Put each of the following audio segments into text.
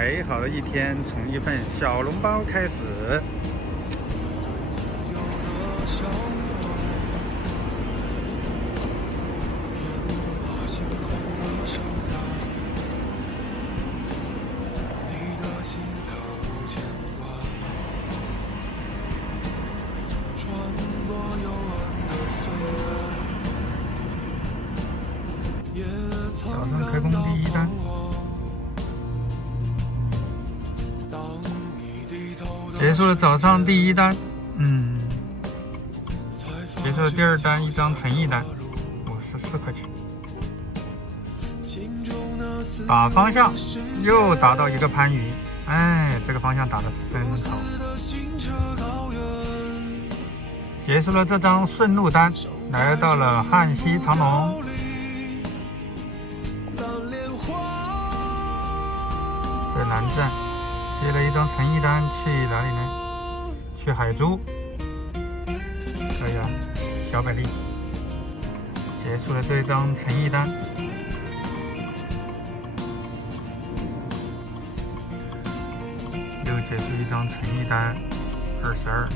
美好的一天从一份小笼包开始。早上开工第一单，结束了早上第一单，结束了第二单，一张诚意单，54块钱。打方向又打到一个番禺，这个方向打的是真好。结束了这张顺路单，来到了汉西长隆。在南站接了一张诚意单，去哪里呢？去海珠。哎呀，小百丽。结束了这张诚意单。又结束一张诚意单，22。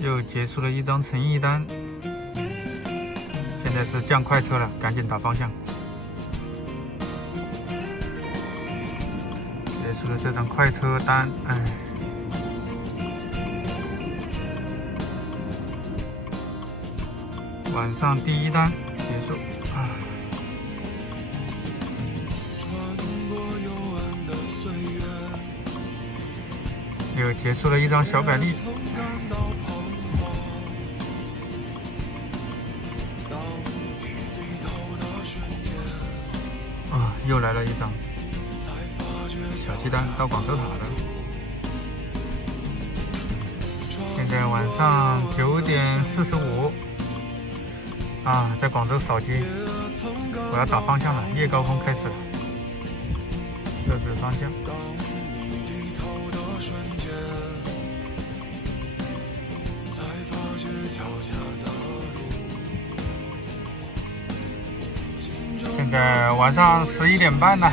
又结束了一张诚意单。现在是降快车了，赶紧打方向。结束了这张快车单，晚上第一单结束又结束了一张小百丽。又来了一张小鸡蛋到广州塔了。现在晚上9点45在广州扫街，我要打方向了，夜高峰开始了，设置方向。现在晚上11点半了，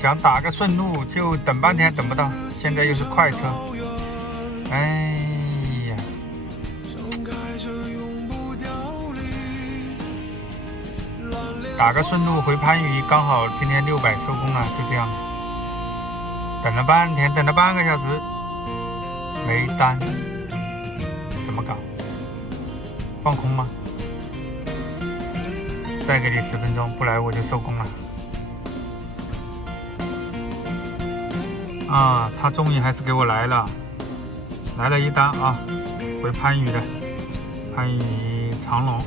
想打个顺路就等半天等不到，现在又是快车，打个顺路回番禺，刚好今天600收工了，就这样，等了半天，等了半个小时，没单，怎么搞？放空吗？再给你10分钟，不来我就收工了。他终于还是给我来了一单回番禺的，番禺长隆。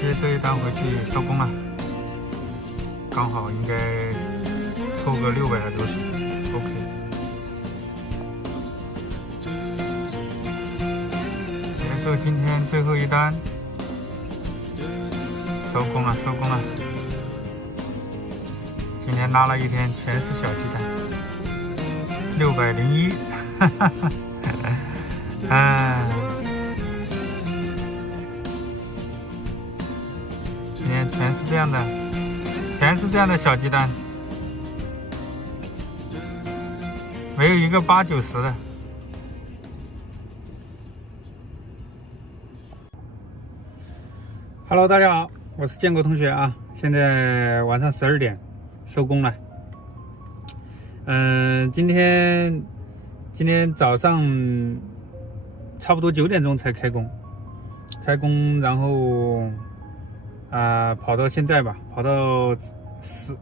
接这一单回去收工了，刚好应该抽个600的流水 ，OK。结束今天最后一单。收工了，今天拉了一天全是小鸡蛋，601，今天全是这样的小鸡蛋，没有一个8、90的。Hello， 大家好，我是建国同学现在晚上12点收工了。今天早上差不多9点钟才开工，然后跑到现在吧，跑到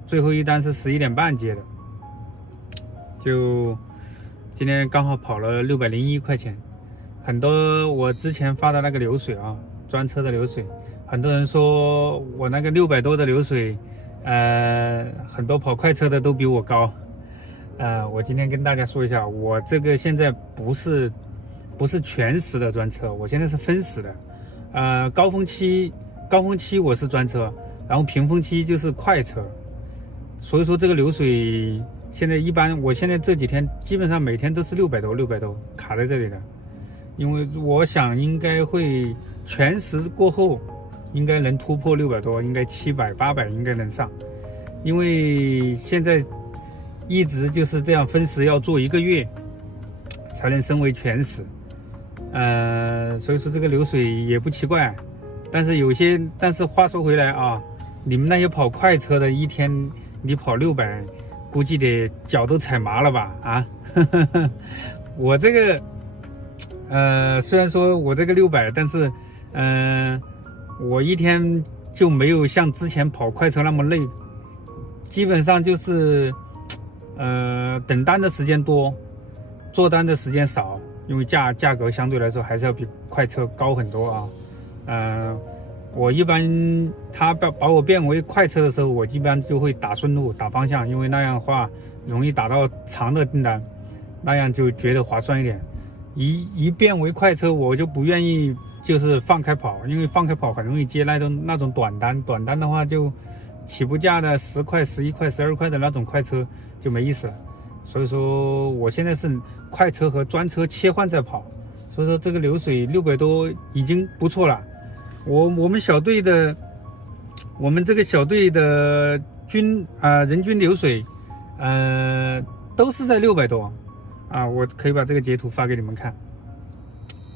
最后一单是11点半接的，就今天刚好跑了601块钱。很多我之前发的那个流水专车的流水，很多人说我那个600多的流水，很多跑快车的都比我高。我今天跟大家说一下，我这个现在不是全时的专车，我现在是分时的。高峰期我是专车，然后平峰期就是快车，所以说这个流水现在一般，我现在这几天基本上每天都是600多卡在这里的，因为我想应该会全时过后应该能突破600多，应该700、800应该能上，因为现在一直就是这样分时要做1个月才能升为全时，所以说这个流水也不奇怪。但是话说回来啊，你们那些跑快车的，一天你跑600，估计得脚都踩麻了吧？啊，我这个，虽然说我这个600，但是，我一天就没有像之前跑快车那么累，基本上就是，等单的时间多，做单的时间少，因为价格相对来说还是要比快车高很多啊。我一般他把我变为快车的时候，我基本上就会打顺路打方向，因为那样的话容易打到长的订单，那样就觉得划算一点。一变为快车，我就不愿意就是放开跑，因为放开跑很容易接那种短单的话就起步价的10块、11块、12块的那种快车就没意思了。所以说我现在是快车和专车切换在跑，所以说这个流水600多已经不错了。我们这个小队的人均流水都是在600多啊，我可以把这个截图发给你们看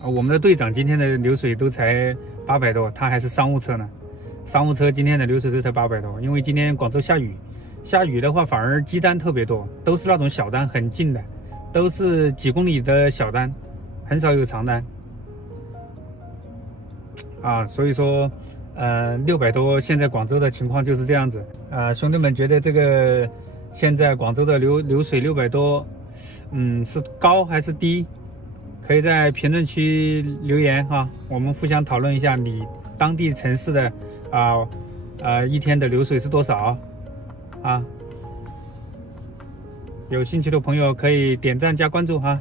啊。我们的队长今天的流水都才800多，他还是商务车呢，商务车今天的流水都才800多，因为今天广州下雨的话反而积单特别多，都是那种小单很近的，都是几公里的小单，很少有长单啊。所以说600多现在广州的情况就是这样子啊。兄弟们觉得这个现在广州的流水600多是高还是低？可以在评论区留言啊，我们互相讨论一下你当地城市的一天的流水是多少啊？有兴趣的朋友可以点赞加关注哈。